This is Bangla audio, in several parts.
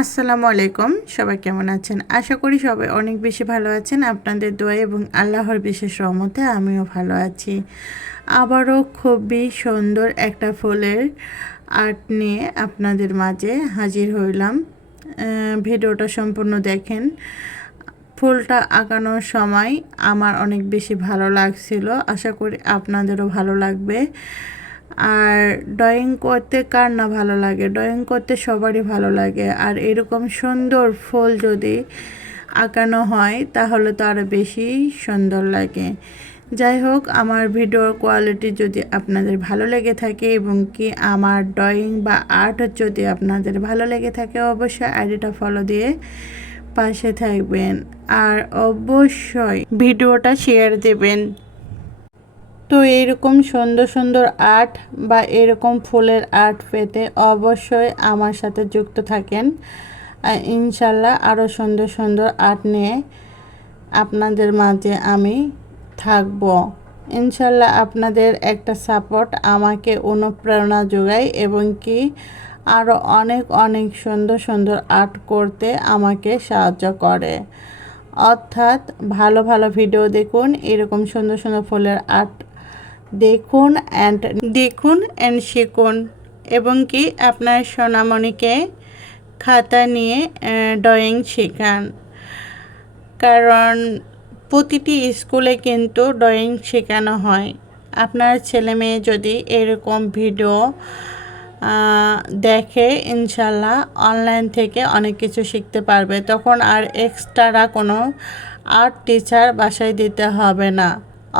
আসসালামু আলাইকুম। সবাই কেমন আছেন? আশা করি সবাই অনেক বেশি ভালো আছেন। আপনাদের দোয়া এবং আল্লাহর বিশেষ রহমতে আমিও ভালো আছি। আবারও খুবই সুন্দর একটা ফুলের আর্ট নিয়ে আপনাদের মাঝে হাজির হইলাম। ভিডিওটা সম্পূর্ণ দেখেন। ফুলটা আঁকানোর সময় আমার অনেক বেশি ভালো লাগছিল। আশা করি আপনাদেরও ভালো লাগবে। আর ড্রয়িং করতে কার না ভালো লাগে? ড্রয়িং করতে সবারই ভালো লাগে। আর এরকম সুন্দর ফুল যদি আঁকানো হয় তাহলে তো আরও বেশি সুন্দর লাগে। যাই হোক, আমার ভিডিওর কোয়ালিটি যদি আপনাদের ভালো লেগে থাকে এবং কি আমার ড্রয়িং বা আর্ট যদি আপনাদের ভালো লেগে থাকে, অবশ্যই আইডিটা ফলো দিয়ে পাশে থাকবেন আর অবশ্যই ভিডিওটা শেয়ার দেবেন। তো এইরকম সুন্দর সুন্দর আর্ট বা এরকম ফুলের আর্ট পেতে অবশ্যই আমার সাথে যুক্ত থাকেন। ইনশাল্লাহ আরও সুন্দর সুন্দর আর্ট নিয়ে আপনাদের মাঝে আমি থাকব। ইনশাল্লাহ আপনাদের একটা সাপোর্ট আমাকে অনুপ্রেরণা যোগায় এবং কি আরও অনেক অনেক সুন্দর সুন্দর আর্ট করতে আমাকে সাহায্য করে। অর্থাৎ ভালো ভালো ভিডিও দেখুন, এরকম সুন্দর সুন্দর ফুলের আর্ট দেখুন অ্যান্ড শিখুন এবং কি আপনার সোনামণিকে খাতা নিয়ে ড্রয়িং শেখান। কারণ প্রতিটি স্কুলে কিন্তু ড্রয়িং শেখানো হয়। আপনার ছেলে মেয়ে যদি এরকম ভিডিও দেখে, ইনশাল্লাহ অনলাইন থেকে অনেক কিছু শিখতে পারবে। তখন আর এক্সট্রা কোনো আর্ট টিচার বাসায় দিতে হবে না।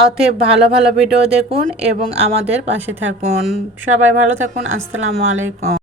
অতএব ভালো ভালো ভিডিও দেখুন এবং আমাদের পাশে থাকুন। সবাই ভালো থাকুন। আসসালামু আলাইকুম।